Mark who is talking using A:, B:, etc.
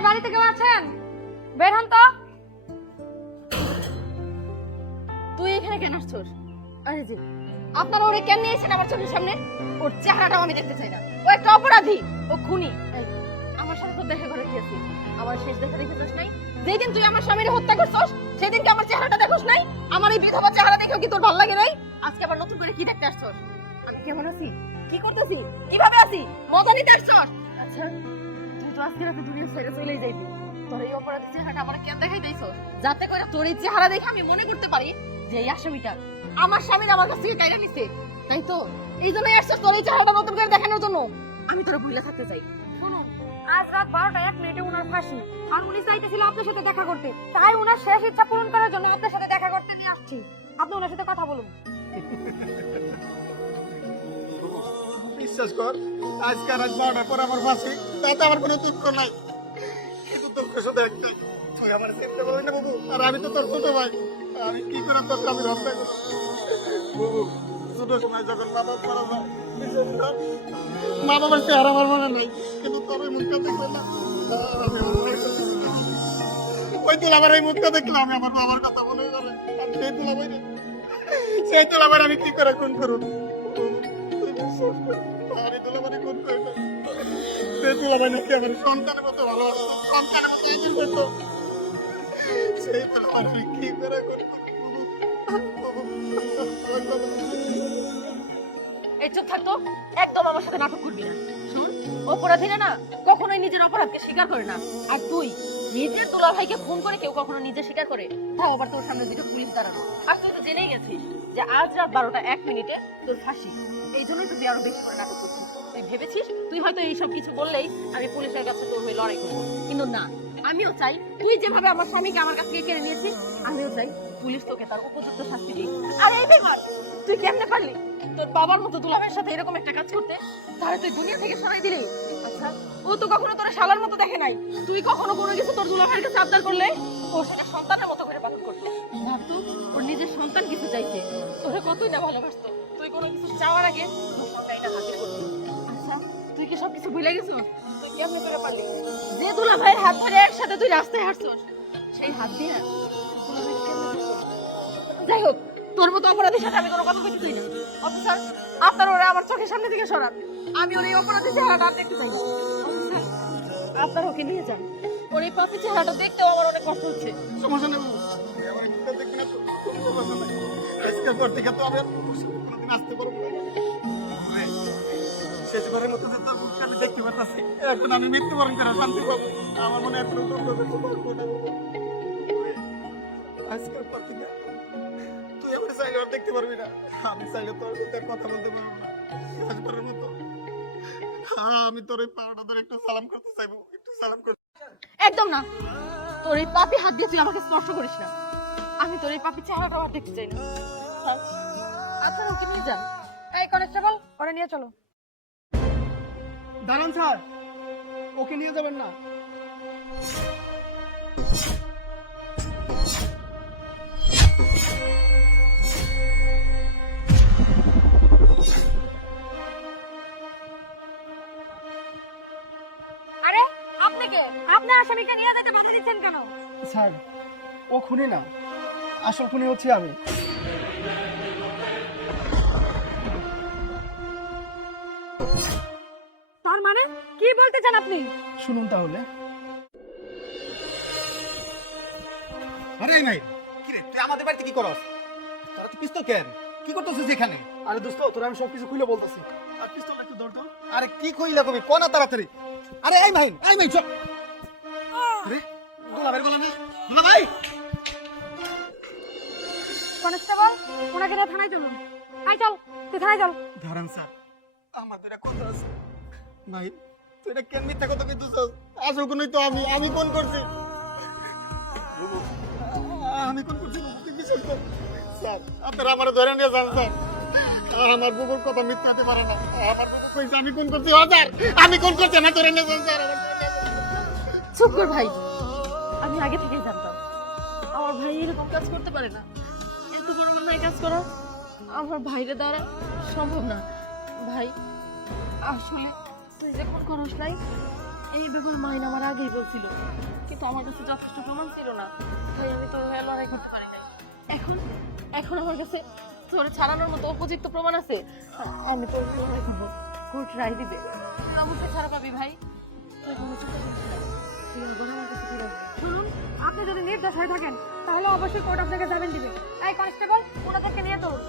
A: এই বাড়িতে কেউ আছেন? বের হন তো।
B: তুই এখানে কেন আসছস? আরে জি আপনারা ওরে কেন নিয়ে এসেছেন আমার চোখের সামনে? ওর চেহারাটাও আমি দেখতে চাই না। ও একটা অপরাধী ও খুনি। আমার সাথে তো দেখা করে গিয়েছি আমার শেষ দেখা দেখেছিস নাই। যেদিন তুই আমার স্বামীর হত্যা করছস সেদিন কি আমার চেহারাটা দেখোস নাই? আমার এই বিধবা চেহারা দেখেও কি তোর ভালো লাগে নাই? আজকে আবার নতুন করে কি দেখতে আসছস? আমি কেমন আছি? কি করতেছি? কীভাবে আছি? মজা নিতে আসছস? আচ্ছা তো আজকে রাতে দুনিয়া ছেড়ে চলেই যাইবি। তোর এই অপরাধী চেহারাটা আমার কেন দেখাই যাতে করে তোর এই চেহারা দেখে আমি মনে করতে পারি যে এই আসামিটা আমার স্বামীর আমার কাছ থেকে কাইরা নিছে। তাই তো? এই জন্যই আসছস তোর এই চেহারাটা নতুন করে দেখানোর জন্য। আমি তোর ভুলে থাকতে চাই।
A: শুনুন আজ রাত বারোটা এক মিনিটে উনার ফাঁসি। আর উনি চাইতেছিল আপনার সাথে দেখা করতে। তাই উনার শেষ ইচ্ছা পূরণ করার জন্য আপনার সাথে দেখা করতে নিয়ে আসছি। আপনি ওনার সাথে কথা বলুন।
C: বিশ্বাস কর, আজকে রাত বারোটার পর আমার ফাঁসি তাতে আমার কোনো দুঃখ নাই। কিন্তু দুঃখ শুধু একটা তুই আমার চিনতে পারবি না বাবু, আর আমি তো তোর ছোট ভাই। আমি কি করে তোর আমি রক্ষা বাবু, ছোট সময় যখন মা মারা যায় মা বাবার চেহারা আমার মনে কিন্তু ওই মুখটা দেখবে না এই আমি আমার বাবার কথা করে আমি সেই সেই আমি কি করে খুন করুন বাইরে নাকি আমার সন্তানের মতো ভালোবাসতো সন্তানের মতো এই করতো সেই তুলা আমি কি করে খুন
B: এই চুপ থাকতো একদম আমার সাথে নাটক করবি না। শোন অপরাধীরা না কখনোই নিজের অপরাধকে স্বীকার করে না। আর তুই নিজের দুলা ভাইকে ফোন করে কেউ কখনো নিজে স্বীকার করে? তাও আবার তোর সামনে দুটো পুলিশ দাঁড়ানো। আর তুই তো জেনেই গেছিস যে আজ রাত বারোটা এক মিনিটে তোর ফাঁসি। এই জন্যই তুই আরও বেশি করে নাটক করছিস। তুই ভেবেছিস? তুই হয়তো এইসব কিছু বললেই আমি পুলিশের কাছে তোর হয়ে লড়াই করব। কিন্তু না, আমিও চাই তুই যেভাবে আমার স্বামীকে আমার কাছ থেকে কেড়ে নিয়েছিস, আমিও চাই পুলিশ তোকে তার উপযুক্ত শাস্তি দিক। আর এই বেমান তুই কেমনে পারলি? তোর বাবার মতো দুলাভের সাথে এরকম একটা কাজ করতে? তাহলে তুই দুনিয়া থেকে সরাই দিলি? আচ্ছা ও তো কখনো তোর শালার মতো দেখে নাই। তুই কখনো কোনো কিছু তোর দুলাভের কাছে আবদার করলে? ও সেটা সন্তানের মতো করে পালন করতো ভাবতো ওর নিজের সন্তান কিছু চাইছে। তোরে কতই না ভালোবাসতো। তুই কোনো কিছু চাওয়ার আগে সন্তানটা হাজির কিছু ভুলে পারলি? যে দুলা ভাইয়ের হাত ধরে একসাথে তুই রাস্তায় হাঁটছস সেই হাত দিয়ে? যাই হোক তোর মতো অপরাধীর সাথে আমি কোনো কথা বলতে চাই না। অফিসার আপনার ওরা আমার চোখের সামনে থেকে সরান। আমি ওর এই অপরাধী চেহারাটা আর দেখতে চাই না। অফিসার আপনার ওকে নিয়ে যান। ওর এই পাপি চেহারাটা দেখতেও আমার অনেক কষ্ট হচ্ছে।
C: সমস্যা নেই। দেখবি না তো? আজকের পর থেকে তো আমি কোনোদিন আসতে পারব না। শেষবারের মতো যে তোর মুখটা আমি দেখতে পারতাছি এখন আমি মৃত্যুবরণ করে শান্তি পাবো। আমার মনে রে, আজকের পর থেকে তুই আমার চাইলে আর দেখতে পারবি না। আমি চাইলে তোর সাথে কথা বলতে পারব না। শেষবারের মতো। হ্যাঁ আমি তোর এই পাওয়াটা ধরে একটু সালাম করতে চাইব। একটু সালাম করতে
B: একদম না। তোর এই পাপি হাত দিয়ে তুই আমাকে স্পর্শ করিস না। আমি তোর এই পাপি চেহারাটা আর দেখতে চাই না। আপনার ওকে নিয়ে যান
A: এই কনস্টেবল ওরা নিয়ে চলো।
C: দাঁড়ান স্যার। ওকে নিয়ে যাবেন না।
A: আরে আপনি কে? আপনি আসামিকে নিয়ে যেতে বাধা দিচ্ছেন কেন?
D: স্যার ও খুনি না। আসল খুনি হচ্ছে আমি।
A: তার মানে? কি বলতে চান আপনি?
D: শুনুন তাহলে।
C: আরে নাই কি রে তুই আমাদের বাড়িতে কি করস? তোরা তো পিস্তল কেন? কি করতেছিস এখানে?
D: আরে দোস্ত তোরা আমি সবকিছু খুলে বলতেছি।
C: আর পিস্তল একটু ধর তো। আরে কি কইলা কবি কোনা তাড়াতাড়ি। আরে এই ভাই এই ভাই চল আরে গোলা বের গোলা না? গোলা ভাই!
A: কনস্টেবল ওনাকে থানায় চলুন। আই চল তুই থানায় চল।
C: ধরেন স্যার আমার এটা কথা আছে। ভাই তুই এটা কেন মিথ্যা কথা আসল কোনই তো আমি আমি করছি। আমি করছি। স্যার আমার ধরে নিয়ে যান, স্যার। আর আমার বুবুর কথা মিথ্যা হতে পারে না। আমার কইছে, আমি কোন করছি হাজার আমি করছি না ধরে নিয়ে যান, স্যার।
B: চুপ কর ভাই, আমি আগে থেকেই জানতাম। আমার ভাই এরকম কাজ করতে পারে না। এত বড় অন্যায় কাজ করা আমার ভাইরে দ্বারা সম্ভব না। ভাই, আসলে তুই যে খুন করস নাই, এই ব্যাপারে মাইন আমার আগেই বলছিল। কিন্তু আমার কাছে যথেষ্ট প্রমাণ ছিল না। তাই আমি তো হয়ে লড়াই করতে পারি। এখন এখন আমার কাছে তোর ছাড়ানোর মতো উপযুক্ত প্রমাণ আছে। আমি তোর লড়াই করব। কোর্ট রায় দিবে। অবশ্যই ছাড়া পাবি ভাই। তুই
A: আপনি যদি নির্দোষ হয়ে থাকেন, তাহলে অবশ্যই কোর্ট আপনাকে জামিন দিবে। এই কনস্টেবল, ওনাদেরকে নিয়ে চলুন